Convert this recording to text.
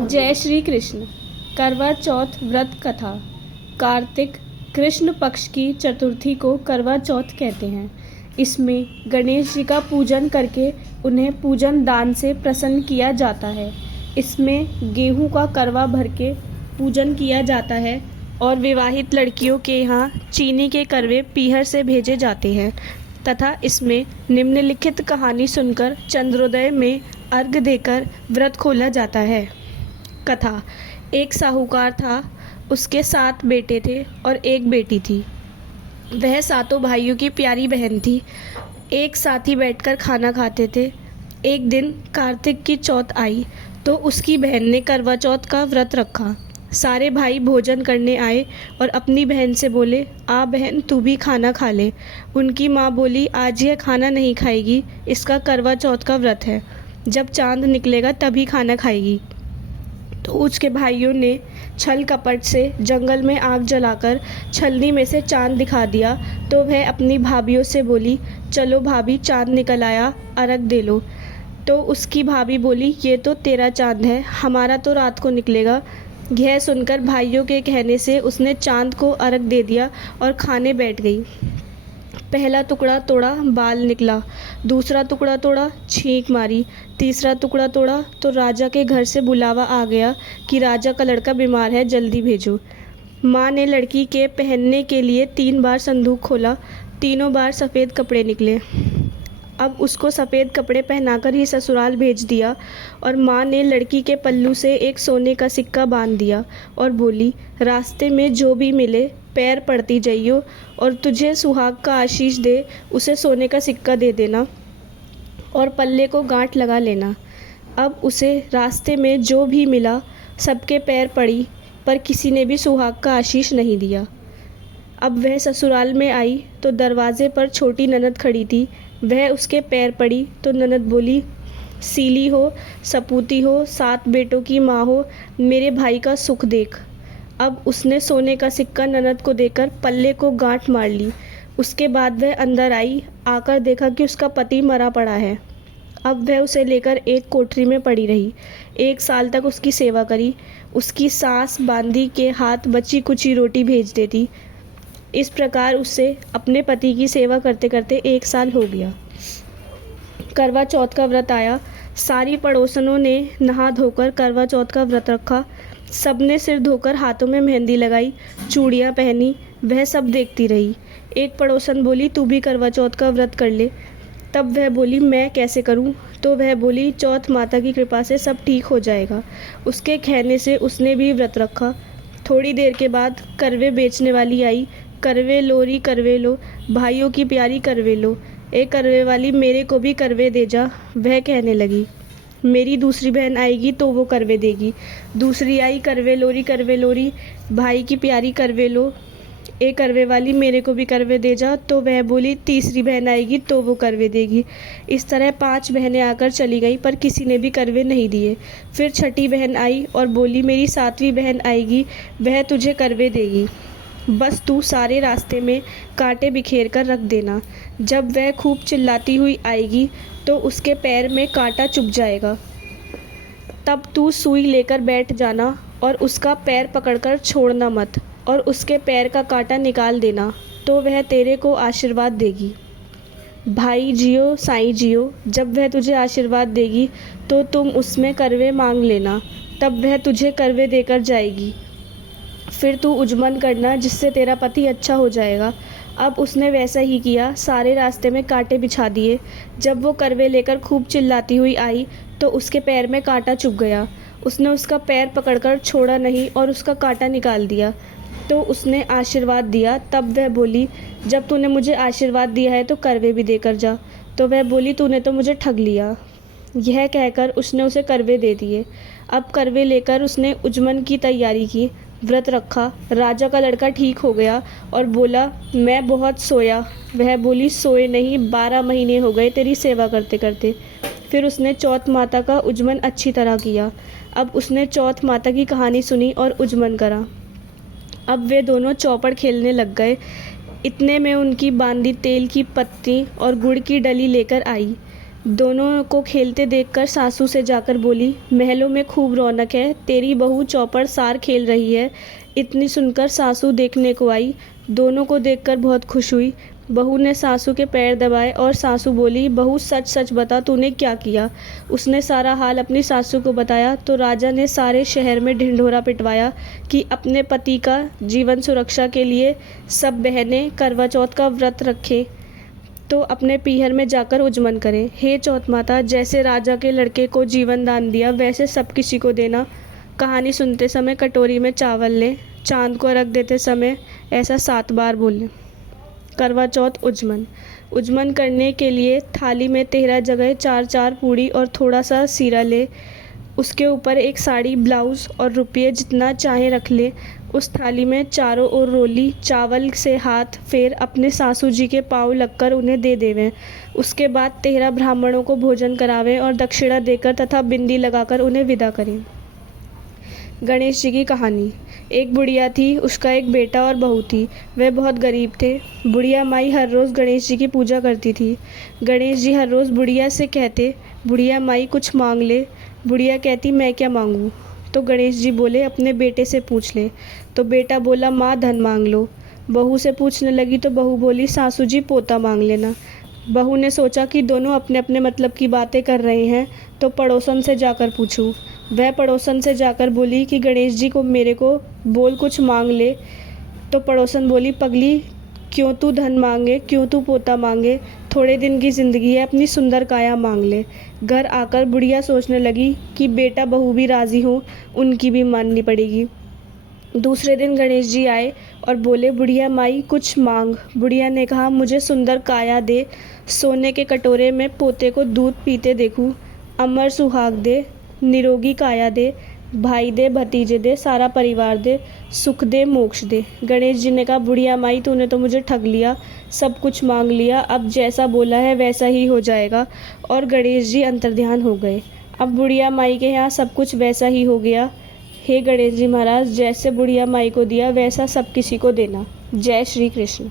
जय श्री कृष्ण। करवा चौथ व्रत कथा। कार्तिक कृष्ण पक्ष की चतुर्थी को करवा चौथ कहते हैं। इसमें गणेश जी का पूजन करके उन्हें पूजन दान से प्रसन्न किया जाता है। इसमें गेहूं का करवा भर के पूजन किया जाता है और विवाहित लड़कियों के यहाँ चीनी के करवे पीहर से भेजे जाते हैं तथा इसमें निम्नलिखित कहानी सुनकर चंद्रोदय में अर्घ देकर व्रत खोला जाता है। कथा। एक साहूकार था, उसके 7 बेटे थे और एक बेटी थी। वह सातों भाइयों की प्यारी बहन थी। एक साथ ही बैठकर खाना खाते थे। एक दिन कार्तिक की चौथ आई तो उसकी बहन ने करवा चौथ का व्रत रखा। सारे भाई भोजन करने आए और अपनी बहन से बोले, आ बहन तू भी खाना खा ले। उनकी माँ बोली, आज यह खाना नहीं खाएगी, इसका करवा चौथ का व्रत है, जब चांद निकलेगा तभी खाना खाएगी। तो उसके भाइयों ने छल कपट से जंगल में आग जलाकर छलनी में से चांद दिखा दिया। तो वह अपनी भाभीयों से बोली, चलो भाभी चांद निकल आया, अर्घ दे लो। तो उसकी भाभी बोली, ये तो तेरा चांद है, हमारा तो रात को निकलेगा। यह सुनकर भाइयों के कहने से उसने चांद को अर्घ दे दिया और खाने बैठ गई। पहला टुकड़ा तोड़ा, बाल निकला। दूसरा टुकड़ा तोड़ा, छींक मारी। तीसरा टुकड़ा तोड़ा तो राजा के घर से बुलावा आ गया कि राजा का लड़का बीमार है, जल्दी भेजो। माँ ने लड़की के पहनने के लिए 3 बार संदूक खोला। तीनों बार सफ़ेद कपड़े निकले। अब उसको सफ़ेद कपड़े पहनाकर ही ससुराल भेज दिया और माँ ने लड़की के पल्लू से एक सोने का सिक्का बांध दिया और बोली, रास्ते में जो भी मिले पैर पड़ती जाइयो और तुझे सुहाग का आशीष दे उसे सोने का सिक्का दे देना और पल्ले को गांठ लगा लेना। अब उसे रास्ते में जो भी मिला सबके पैर पड़ी, पर किसी ने भी सुहाग का आशीष नहीं दिया। अब वह ससुराल में आई तो दरवाजे पर छोटी ननद खड़ी थी। वह उसके पैर पड़ी तो ननद बोली, सीली हो, सपूती हो, 7 बेटों की माँ हो, मेरे भाई का सुख देख। अब उसने सोने का सिक्का ननद को देकर पल्ले को गांठ मार ली। उसके बाद वह अंदर आई, आकर देखा कि उसका पति मरा पड़ा है। अब वह उसे लेकर एक कोठरी में पड़ी रही। 1 साल तक उसकी सेवा करी। उसकी सास बांदी के हाथ बची कुची रोटी भेज देती। इस प्रकार उससे अपने पति की सेवा करते करते 1 साल हो गया। करवा चौथ का व्रत आया। सारी पड़ोसनों ने नहा धोकर करवा चौथ का व्रत रखा। सबने सिर धोकर हाथों में मेहंदी लगाई, चूड़ियाँ पहनी। वह सब देखती रही। एक पड़ोसन बोली, तू भी करवा चौथ का व्रत कर ले। तब वह बोली, मैं कैसे करूं? तो वह बोली, चौथ माता की कृपा से सब ठीक हो जाएगा। उसके कहने से उसने भी व्रत रखा। थोड़ी देर के बाद करवे बेचने वाली आई। करवे लोरी करवे लो, भाइयों की प्यारी करवे लो, ए करवे वाली मेरे को भी करवे दे जा। वह कहने लगी, मेरी दूसरी बहन आएगी तो वो करवे देगी। दूसरी आई, करवे लोरी, भाई की प्यारी करवे लो, ए करवे वाली मेरे को भी करवे दे जा। तो वह बोली, तीसरी बहन आएगी तो वो करवे देगी। इस तरह 5 बहनें आकर चली गई, पर किसी ने भी करवे नहीं दिए। फिर छठी बहन आई और बोली, मेरी 7वीं बहन आएगी, वह तुझे करवे देगी, बस तू सारे रास्ते में कांटे बिखेर कर रख देना। जब वह खूब चिल्लाती हुई आएगी तो उसके पैर में कांटा चुभ जाएगा। तब तू सुई लेकर बैठ जाना और उसका पैर पकड़कर छोड़ना मत और उसके पैर का कांटा निकाल देना, तो वह तेरे को आशीर्वाद देगी। भाई जियो साईं जियो, जब वह तुझे आशीर्वाद देगी तो तुम उसमें करवे मांग लेना, तब वह तुझे करवे देकर जाएगी। फिर तू उजमन करना, जिससे तेरा पति अच्छा हो जाएगा। अब उसने वैसा ही किया। सारे रास्ते में कांटे बिछा दिए। जब वो करवे लेकर खूब चिल्लाती हुई आई तो उसके पैर में कांटा चुभ गया। उसने उसका पैर पकड़कर छोड़ा नहीं और उसका कांटा निकाल दिया। तो उसने आशीर्वाद दिया। तब वह बोली, जब तूने मुझे आशीर्वाद दिया है तो करवे भी देकर जा। तो वह बोली, तूने तो मुझे ठग लिया। यह कहकर उसने उसे करवे दे दिए। अब करवे लेकर उसने उजमन की तैयारी की, व्रत रखा। राजा का लड़का ठीक हो गया और बोला, मैं बहुत सोया। वह बोली, सोए नहीं, 12 महीने हो गए तेरी सेवा करते करते। फिर उसने चौथ माता का उजमन अच्छी तरह किया। अब उसने चौथ माता की कहानी सुनी और उजमन करा। अब वे दोनों चौपड़ खेलने लग गए। इतने में उनकी बांदी तेल की पत्ती और गुड़ की डली लेकर आई। दोनों को खेलते देखकर सासू से जाकर बोली, महलों में खूब रौनक है, तेरी बहू चौपड़ सार खेल रही है। इतनी सुनकर सासू देखने को आई। दोनों को देखकर बहुत खुश हुई। बहू ने सासू के पैर दबाए और सासू बोली, बहू सच सच बता तूने क्या किया। उसने सारा हाल अपनी सासू को बताया तो राजा ने सारे शहर में ढिंढोरा पिटवाया कि अपने पति का जीवन सुरक्षा के लिए सब बहनें करवा चौथ का व्रत रखें तो अपने पीहर में जाकर उजमन करें। हे चौथ माता, जैसे राजा के लड़के को जीवन दान दिया वैसे सब किसी को देना। कहानी सुनते समय कटोरी में चावल लें, चांद को रख देते समय ऐसा 7 बार बोलें। करवा चौथ उजमन। उजमन करने के लिए थाली में 13 जगह 4-4 पूड़ी और थोड़ा सा सीरा ले। उसके ऊपर एक साड़ी, ब्लाउज़ और रुपये जितना चाहे रख ले। उस थाली में चारों ओर रोली चावल से हाथ फेर अपने सासू जी के पाँव लगकर उन्हें दे देवें। उसके बाद 13 ब्राह्मणों को भोजन करावें और दक्षिणा देकर तथा बिंदी लगाकर उन्हें विदा करें। गणेश जी की कहानी। एक बुढ़िया थी, उसका एक बेटा और बहू थी। वे बहुत गरीब थे। बुढ़िया माई हर रोज़ गणेश जी की पूजा करती थी। गणेश जी हर रोज़ बुढ़िया से कहते, बुढ़िया माई कुछ मांग ले। बुढ़िया कहती, मैं क्या मांगूँ। तो गणेश जी बोले, अपने बेटे से पूछ ले। तो बेटा बोला, माँ धन मांग लो। बहू से पूछने लगी तो बहू बोली, सासू जी पोता मांग लेना। बहू ने सोचा कि दोनों अपने अपने मतलब की बातें कर रहे हैं तो पड़ोसन से जाकर पूछूं। वह पड़ोसन से जाकर बोली कि गणेश जी को मेरे को बोल कुछ मांग ले। तो पड़ोसन बोली, पगली क्यों तू धन मांगे, क्यों तू पोता मांगे, थोड़े दिन की ज़िंदगी है, अपनी सुंदर काया मांग ले। घर आकर बुढ़िया सोचने लगी कि बेटा बहू भी राज़ी हों, उनकी भी माननी पड़ेगी। दूसरे दिन गणेश जी आए और बोले, बुढ़िया माई कुछ मांग। बुढ़िया ने कहा, मुझे सुंदर काया दे, सोने के कटोरे में पोते को दूध पीते देखूं, अमर सुहाग दे, निरोगी काया दे, भाई दे, भतीजे दे, सारा परिवार दे, सुख दे, मोक्ष दे। गणेश जी ने कहा, बुढ़िया माई तूने तो मुझे ठग लिया, सब कुछ मांग लिया, अब जैसा बोला है वैसा ही हो जाएगा। और गणेश जी अंतर्ध्यान हो गए। अब बुढ़िया माई के यहाँ सब कुछ वैसा ही हो गया। हे गणेश जी महाराज, जैसे बुढ़िया माई को दिया वैसा सब किसी को देना। जय श्री कृष्ण।